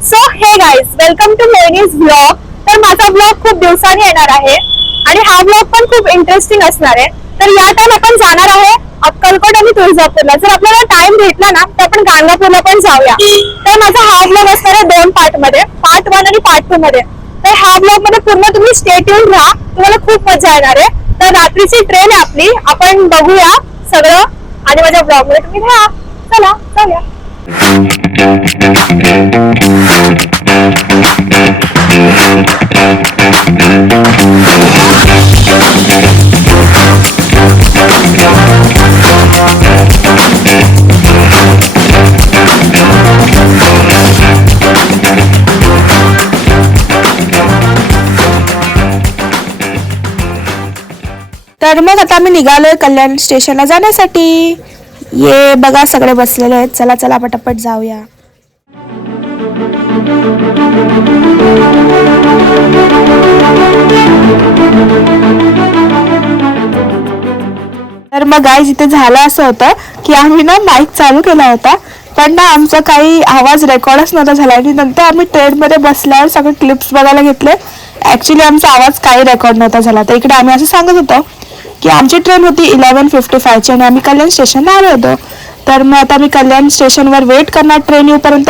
So hey guys, welcome to Mohini's vlog. तर माझा vlog खूप दिवसांनी येणार आहे आणि हा व्लॉग पण खूप इंटरेस्टिंग असणार आहे। तर या टाइम आपण जाणार आहे अक्कलकोट आणि तुळजापूरला। जर आपल्याला टाइम भेटला ना तर आपण गाणगापूरला पण जाऊया। तर माझा हा व्लॉग असणार आहे 2 पार्ट मध्ये, पार्ट 1 आणि पार्ट 2 मध्ये। तर ह्या व्लॉग मध्ये पूर्ण तुम्ही स्टे ट्यून राहा, तुम्हाला खूप मजा येणार आहे। तर रात्रीची ट्रेन आहे आपली, आपण बघूया सगळं आणि माझ्या व्लॉग मध्ये तुम्ही राहा। चला जाऊया। तर मग आता आम्ही निघालोय कल्याण स्टेशनला जाण्यासाठी। ये बघा सगळे बसलेले आहेत, चला चला पटापट जाऊया। तर मग गाईज इथे झालं असं होतं की आम्ही ना माईक चालू केला होता, पण ना आमचा काही आवाज रेकॉर्डच नव्हता झाला आणि नंतर आम्ही ट्रेनमध्ये बसल्यावर सगळे क्लिप्स बघायला घेतले। ॲक्च्युली आमचा आवाज काही रेकॉर्ड नव्हता झाला। तर इकडे आम्ही असं सांगत होतो की आमची ट्रेन होती 11:55ची आणि आम्ही कल्याण स्टेशनला आलो होतो। तर मग आता आम्ही कल्याण स्टेशनवर वेट करणार ट्रेन येऊपर्यंत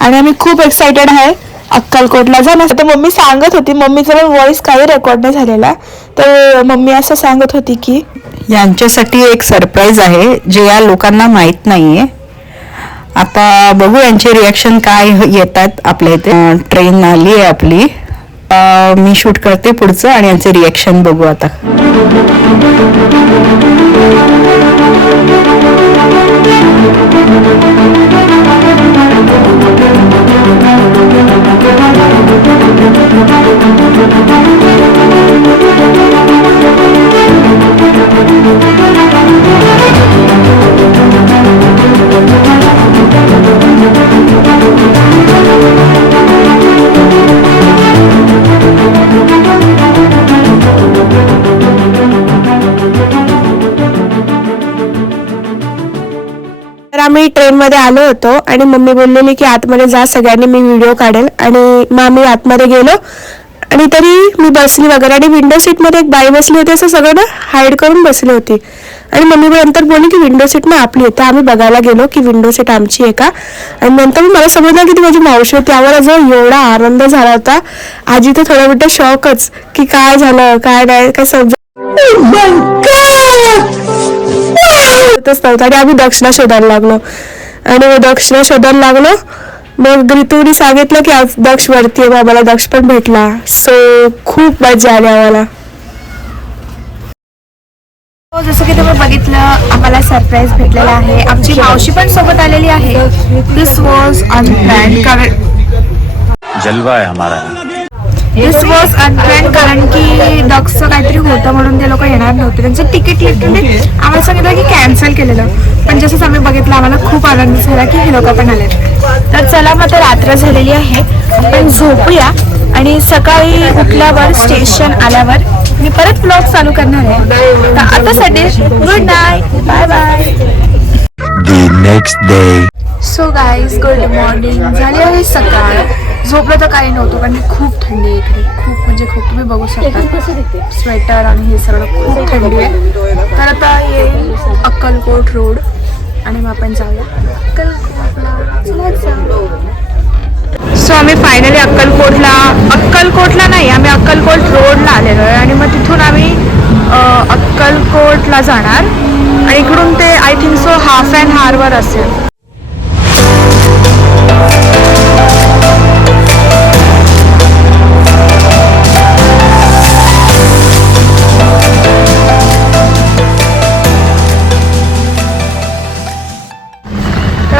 आणि आम्ही खूप एक्साइटेड आहे अक्कलकोटला जाण्यासाठी। तर मम्मी सांगत होती, मम्मीचा व्हॉइस काही रेकॉर्ड नाही झालेला, तर मम्मी असं सांगत होती की यांच्यासाठी एक सरप्राईज आहे जे या लोकांना माहीत नाहीये। आता बघू यांचे रिॲक्शन काय येतात। आपल्या इथे ट्रेन आली आहे आपली, मी शूट करते पुढचं आणि यांचे रिॲक्शन बघू आता। आम्ही ट्रेनमध्ये आलो होतो आणि मम्मी बोललेली की आतमध्ये जा सगळ्यांनी, मी व्हिडिओ काढेल। आणि मग आम्ही आतमध्ये गेलो आणि तरी मी बसली वगैरे आणि विंडो सीटमध्ये एक बाई बसली होती, असं सगळं ना हाईड करून बसली होती। आणि मम्मी नंतर बोलली की विंडो सीट ना आपली आहे। तर आम्ही बघायला गेलो की विंडो सीट आमची आहे का, आणि नंतर मला समजलं की ती माझी मावशी होती। त्यावर जो एवढा आनंद झाला होता, आजी तर थोडा मोठा शॉकच की काय झालं काय नाही काय समजतच नव्हतं। आणि आम्ही दक्षिणा शोधायला लागलो आणि दक्षिणा शोधायला लागलो। मग ऋतूने सांगितलं की आज दक्ष वरती आहे, आम्हाला दक्ष पण भेटला। सो खूप मजा आली आम्हाला। जसं की तुम्ही बघितलं, आम्हाला सरप्राईज भेटलेला आहे। आमची मावशी पण सोबत आलेली आहे। दिस वॉज अनप्लॅन्ड, जलवा है हमारा। दिस वॉज अनप्लॅन्ड कारण की दक्षचं काहीतरी होतं म्हणून ते लोक येणार नव्हते। त्यांचं तिकीट लिटरली आम्हाला सांगितलं की कॅन्सल केलेलं, पण जसंच आम्ही बघितलं आम्हाला खूप आनंद झाला की हे लोक पण आले। तर चला मग, तर रात्र झालेली आहे, आपण झोपूया आणि सकाळी उठल्यावर स्टेशन आल्यावर मी परत ब्लॉग चालू करणार आहे। तर आतासाठी good night, bye bye. The next day. So guys, good morning. झाली आहे सकाळ। झोपलं तर काही नव्हतं कारण खूप थंडी आहे इकडे, खूप म्हणजे खूप। तुम्ही बघू शकता स्वेटर आणि हे सगळं, खूप थंडी आहे। तर आता येईल अक्कलकोट रोड आणि मग आपण जाऊया अक्कलकोटला। सो आम्ही फायनली अक्कलकोटला नाही, आम्ही अक्कलकोट रोडला आलेलो आहे आणि मग तिथून आम्ही अक्कलकोटला जाणार आणि इकडून ते I think so half and हारवर असेल।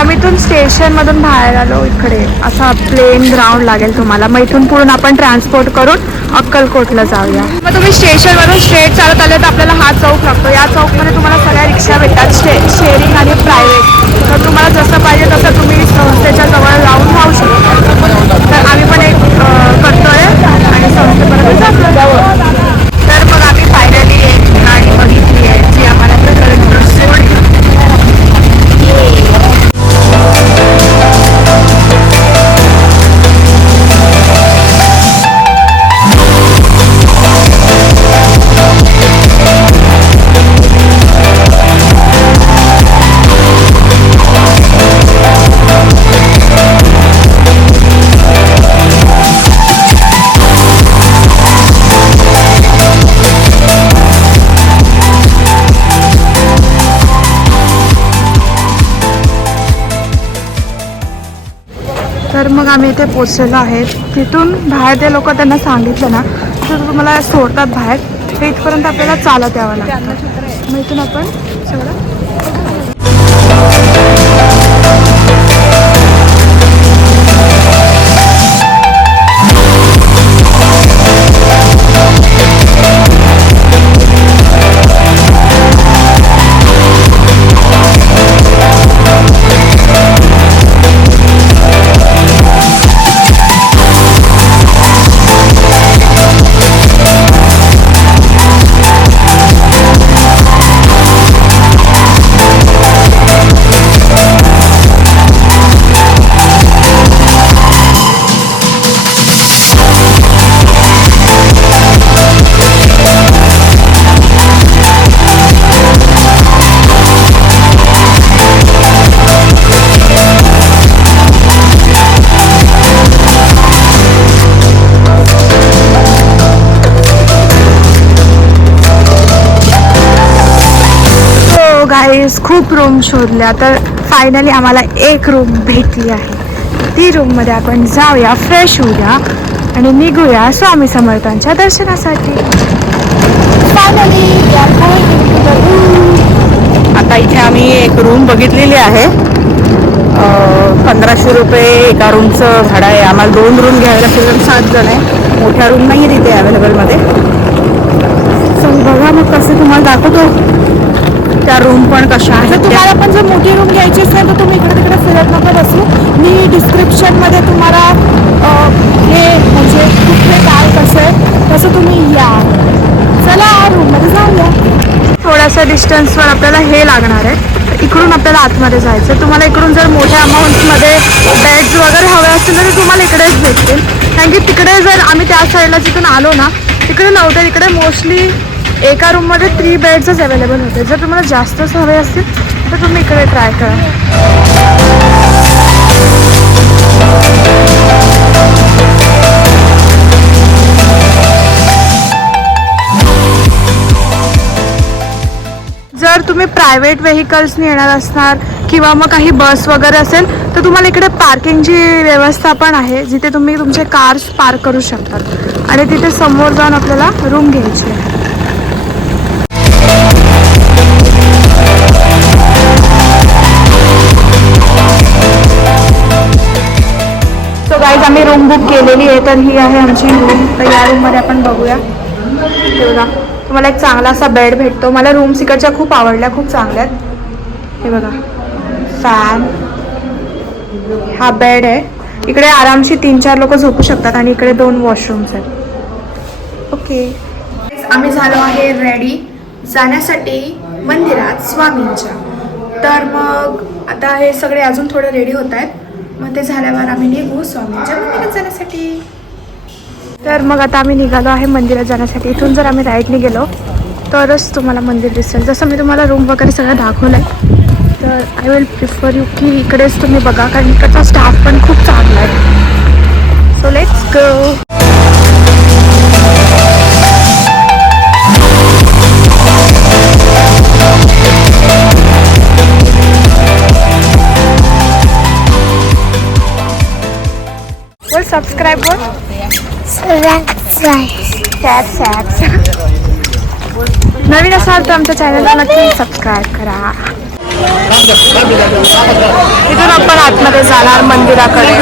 आम्ही इथून स्टेशन मधून बाहेर आलो। इकडे असा प्लेन ग्राउंड लागेल तुम्हाला, मग इथून पूर्ण आपण ट्रान्सपोर्ट करून अक्कलकोटला जाऊया। मग तुम्ही स्टेशन मधून स्ट्रेट चालत आले तर आपल्याला हा चौक लागतो। या चौकमध्ये तुम्हाला सगळ्या रिक्षा भेटतात, शेअरिंग आणि प्रायव्हेट। तर तुम्हाला जसं पाहिजे तसं तुम्ही संस्थेच्या जवळ राहून राहू शकता। तर आम्ही पण एक करतोय आणि संस्थेपर्यंत जातो। तर मग आम्ही फायनली एक गाडी बघितली आहे जी आम्हाला तर मग आम्ही इथे पोचलेलो आहे. तिथून बाहेर ते लोक त्यांना सांगितलं ना तर तुम्हाला सोडतात बाहेर. ते इथपर्यंत आपल्याला चालत यावं लागतं. मग इथून आपण सगळं गाईज खूप रूम शोधल्या तर फायनली आम्हाला एक रूम भेटली आहे. ती रूममध्ये आपण जाऊया, फ्रेश होऊया आणि निघूया स्वामी समर्थांच्या दर्शनासाठी. आता इथे आम्ही एक रूम बघितलेली आहे. 1500 रुपये एका रूमचं भाडं आहे. आम्हाला 2 रूम घ्यायला लागतील. 7 जण आहे. मोठ्या रूम नाही आहे तिथे अवेलेबलमध्ये. चल बघा मग कसं तुम्हाला दाखवतो. त्या रूम पण कशा आहेत. तुम्हाला पण जर मोठी रूम घ्यायची असेल तर तुम्ही इकडे तिकडे फिरत नका बसू. मी डिस्क्रिप्शनमध्ये तुम्हाला हे म्हणजे कुठले काय कसं आहे तसं तुम्ही या. चला रूममध्ये जाऊया. थोड्याशा डिस्टन्सवर आपल्याला हे लागणार आहे. इकडून आपल्याला आतमध्ये जायचं आहे. तुम्हाला इकडून जर मोठ्या अमाऊंटमध्ये बेड्स वगैरे हवे असतील तर तुम्हाला इकडेच भेटतील. कारण की तिकडे जर आम्ही त्या साईडला जिथून आलो ना तिकडे नव्हतं. इकडे मोस्टली एका रूममध्ये 3 बेड्सच अवेलेबल होते. जर तुम्हाला जास्तच हवे असतील तर तुम्ही इकडे ट्राय करा. जर तुम्ही प्रायव्हेट व्हेकल्सनी येणार असणार किंवा मग काही बस वगैरे असेल तर तुम्हाला इकडे पार्किंगची व्यवस्था पण आहे जिथे तुम्ही तुमचे कार्स पार्क करू शकतात आणि तिथे समोर जाऊन आपल्याला रूम घ्यायची आहे. गाईज आम्ही रूम बुक केलेली आहे. तर ही आहे आमची रूम. तर या रूममध्ये आपण बघूया. हे बघा तुम्हाला एक चांगला असा बेड भेटतो. मला रूम्स इकडच्या खूप आवडल्या, खूप चांगल्या आहेत. हे बघा फॅन, हा बेड आहे. इकडे आरामशी 3-4 लोक झोपू शकतात आणि इकडे 2 वॉशरूम्स आहेत. ओके आम्ही झालो आहे रेडी जाण्यासाठी मंदिरात स्वामींच्या. तर मग आता हे सगळे अजून थोडे रेडी होत आहेत. मग ते झाल्यावर आम्ही निघू स्वामींच्या मंदिरात जाण्यासाठी. तर मग आता आम्ही निघालो आहे मंदिरात जाण्यासाठी. इथून जर आम्ही राईटने गेलो तरच तुम्हाला मंदिर दिसेल. जसं मी तुम्हाला रूम वगैरे सगळं दाखवलं आहे तर आय विल प्रिफर यू की इकडेच तुम्ही बघा कारण इकडचा स्टाफ पण खूप चांगला आहे. So let's go. सबस्क्राईब वर नवीन असाल तर आमच्या चॅनलला नक्की सबस्क्राईब करा. इथून आपण आतमध्ये जाणार मंदिराकडे.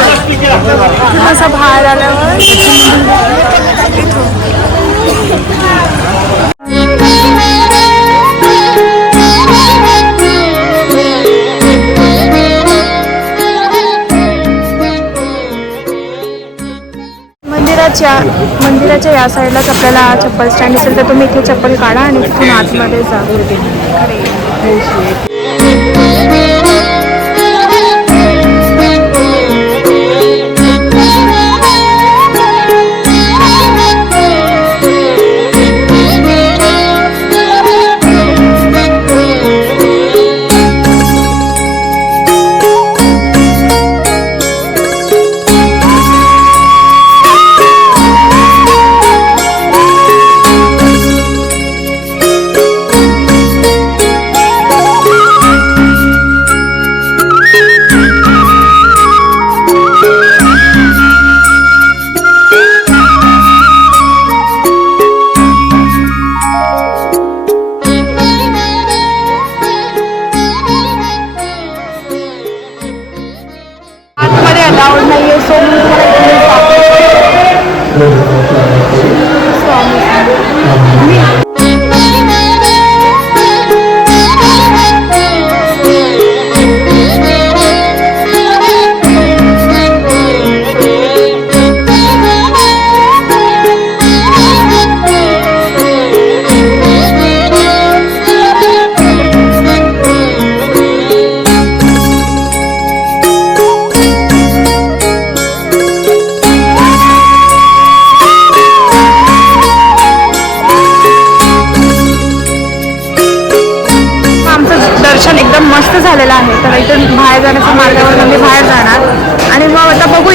असं बाहेर आल्यावर इथून मंदिराच्या या साईडलाच आपल्याला चप्पल स्टँड असेल तर तुम्ही इथे चप्पल काढा आणि तिथून आतमध्ये जा.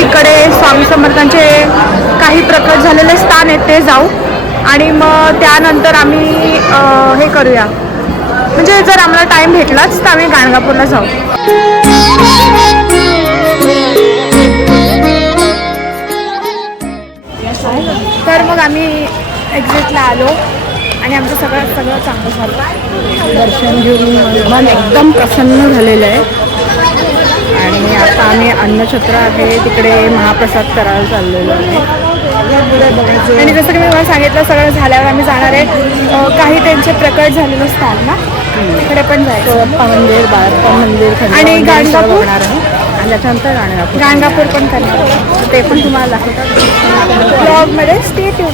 तिकडे स्वामी समर्थांचे काही प्रकट झालेले स्थान आहेत ते जाऊ आणि मग त्यानंतर आम्ही हे करूया, म्हणजे जर आम्हाला टाईम भेटलाच तर आम्ही गाणगापूरला जाऊ. तर मग आम्ही एक्झिटला आलो आणि आमचं सगळं चांगलं झालं. दर्शन घेऊन मन एकदम प्रसन्न झालेलं आहे. आणि आता आम्ही अन्नछत्र आहे तिकडे महाप्रसाद करायला चाललेलो आहे. आणि जसं की मी तुम्हाला सांगितलं, सगळं झाल्यावर आम्ही जाणार आहे काही त्यांचे प्रकट झालेले स्थान ना, तिकडे पण जायचं. बाप्पा मंदिर, बाळप्पा मंदिर आणि गाणगापूर बघणार आहे. आणि त्याच्यानंतर गाणगापूर पण करणार आहे. ते पण तुम्हाला दाखवतात ब्लॉगमध्ये. Stay tune.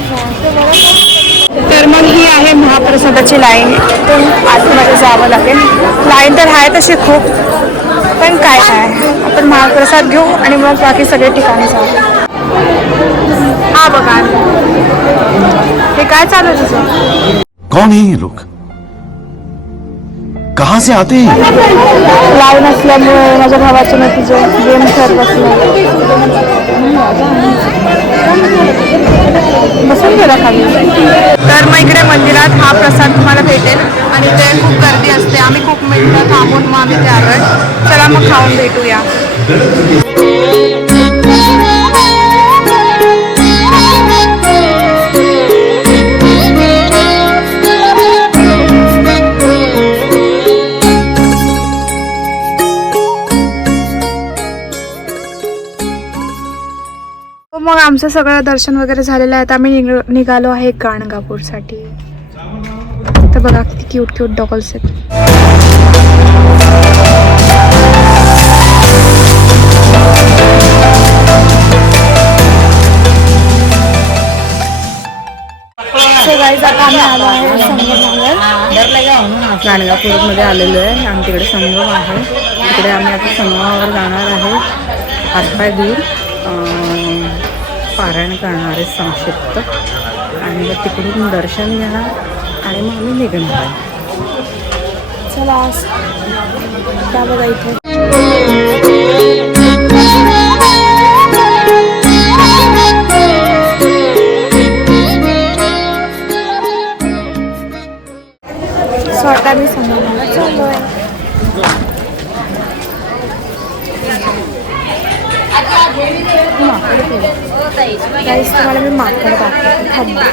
तर मग ही आहे महाप्रसादाची लाईन. इथून आतमध्ये जावं लागेल. लाईन तर आहे तशी खूप, पण काय नाही, आपण महाप्रसाद घेऊ आणि मग बाकी सगळे ठिकाणी जाऊ. हा बघा, हे काय चालू आहे तुझं? कौन है ये लोग? कहाँ से आते हैं? लाईन असल्यामुळे माझ्या भावाच्या नतीजे गेम खेळत बसला. बसून गेला खाली. तर मग इकडे मंदिरात हा प्रसाद तुम्हाला भेटेल आणि ते खूप गर्दी असते. आम्ही खूप मिनिटं थांबून मग आम्ही ते आलोय. चला मग खाऊन भेटूया. मग आमचं सगळं दर्शन वगैरे झालेलं आहे. आता आम्ही निघालो आहे गाणगापूरसाठी. तर बघा किती क्यूट क्यूट डॉल्स आहेत. सो गाईज, आता आम्ही आलो आहे संगमावर. गाणगापूरमध्ये आलेलो आहे आणि तिकडे संगम आहे. तिकडे आम्ही आता संगमावर जाणार आहे. हातपाय धुवून पारायण करणार आहे संक्षिप्त आणि मग तिकडून दर्शन घेणार आणि मग आम्ही निघणार आहे. चला त्या बघा इथे. स्वतः मी संगमाला चाललोय. गाईस, तुम्हाला मी माकड दाखवते.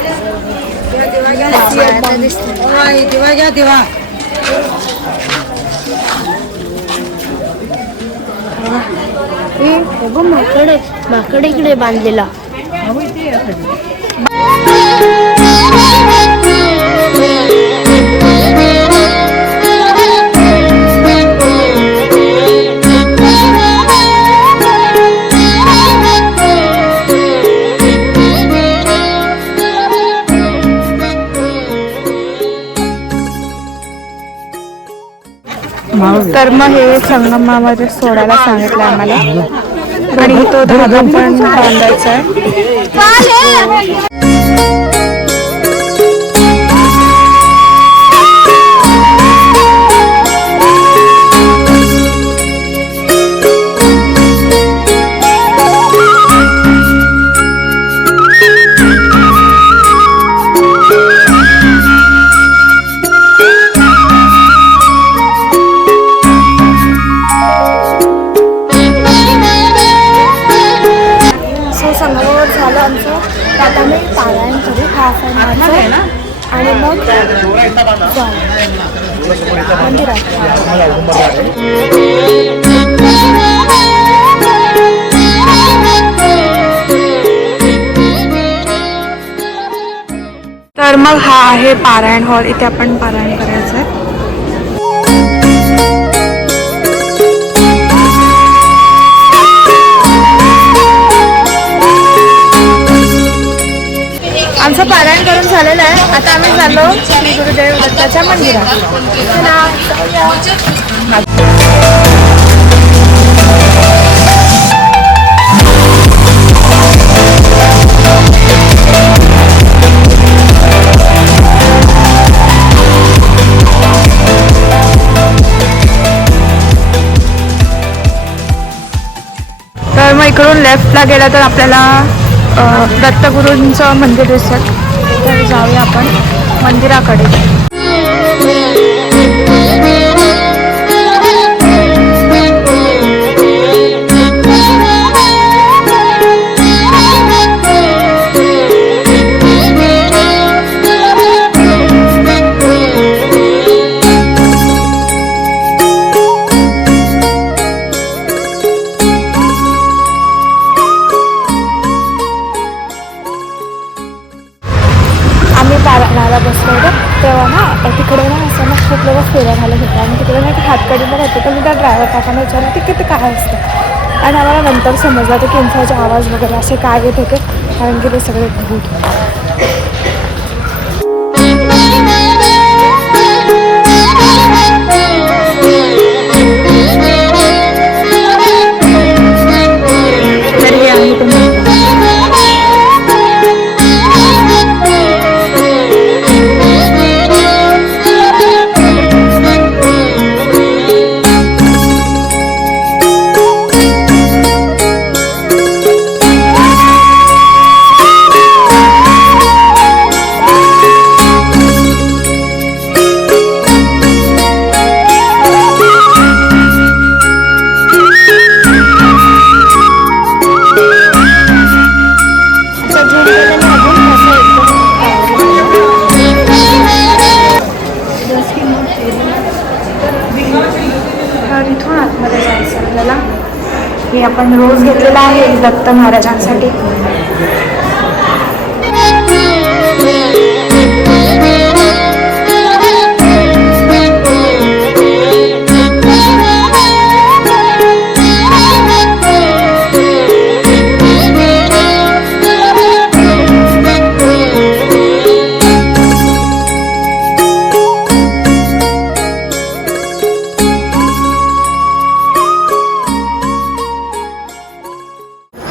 माकड इकडे बांधलेला. तर मग हे संगमामध्ये सोडायला सांगितलं आम्हाला आणि तो धागा पण बांधायचा आहे. झालं आमचं. आता मी पारायण करू हाफ आणि मग मंदिरात. तर मग हा आहे पारायण हॉल. इथे आपण पारायण करायचं आहे. आमचं पारायण करून झालेलं आहे. आता आम्ही चाललो श्री गुरुदेव दत्ताच्या मंदिरात. तर मग इकडून लेफ्टला गेला तर आपल्याला दत्तगुरूंचं मंदिर दिसेल. तर जाऊया आपण मंदिराकडे. नाला बसलो होतो तेव्हा ना तिकडे ना असं ना खूप लोक फेऱ्या घालत होते आणि तिकडे ना हातकडीला राहते. तर मी त्या ड्रायव्हर काकांना विचारलं की किती काय असतं आणि आम्हाला नंतर समजलं की किंचाचे आवाज वगैरे असे काय येत होते कारण की ते सगळे भूत. तर हे आहे ते इथून आतमध्ये जायचं आपल्याला. हे आपण रोज घेतलेला आहे दत्त महाराजांसाठी.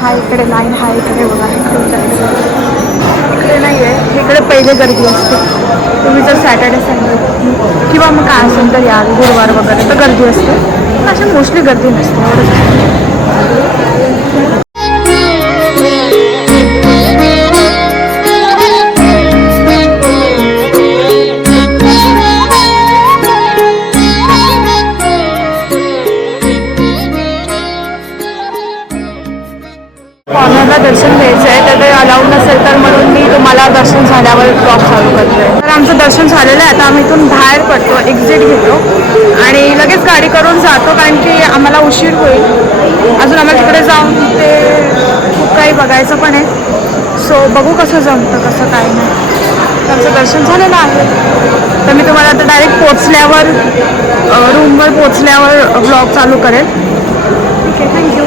हा इकडे लाईन हा इकडे बघा इकडे नाही आहे. इकडे पहिले गर्दी असते. तुम्ही जर सॅटर्डे संडे किंवा मग काय असेल तर या गुरुवार वगैरे तर गर्दी असते. पण अशा मोस्टली गर्दी नसते एवढंच. कॉर्नरला दर्शन घ्यायचं आहे तर ते अलाउड नसेल तर म्हणून मी तुम्हाला दर्शन झाल्यावर ब्लॉग चालू करते. तर आमचं दर्शन झालेलं आहे. आता आम्ही इथून बाहेर पडतो, एक्झिट घेतो आणि लगेच गाडी करून जातो कारण की आम्हाला उशीर होईल. अजून आम्हाला तिकडे जाऊन ते खूप काही बघायचं पण आहे. सो बघू कसं जमतं कसं काय नाही. तर आमचं दर्शन झालेलं आहे. तर मी तुम्हाला आता डायरेक्ट पोचल्यावर रूमवर पोचल्यावर ब्लॉग चालू करेल. ठीक आहे, थँक्यू.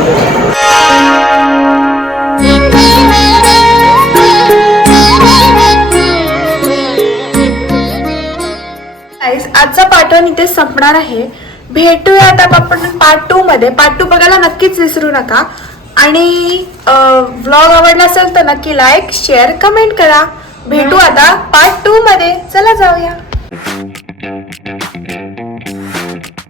आजचा पार्ट 1 इथे संपणार आहे. भेटूयात आपण पार्ट 2 मध्ये. पार्ट 2 बघायला नक्कीच विसरू नका आणि व्लॉग आवडला असेल तर नक्की लाईक शेअर कमेंट करा. भेटू आता पार्ट 2 मध्ये. चला जाऊया.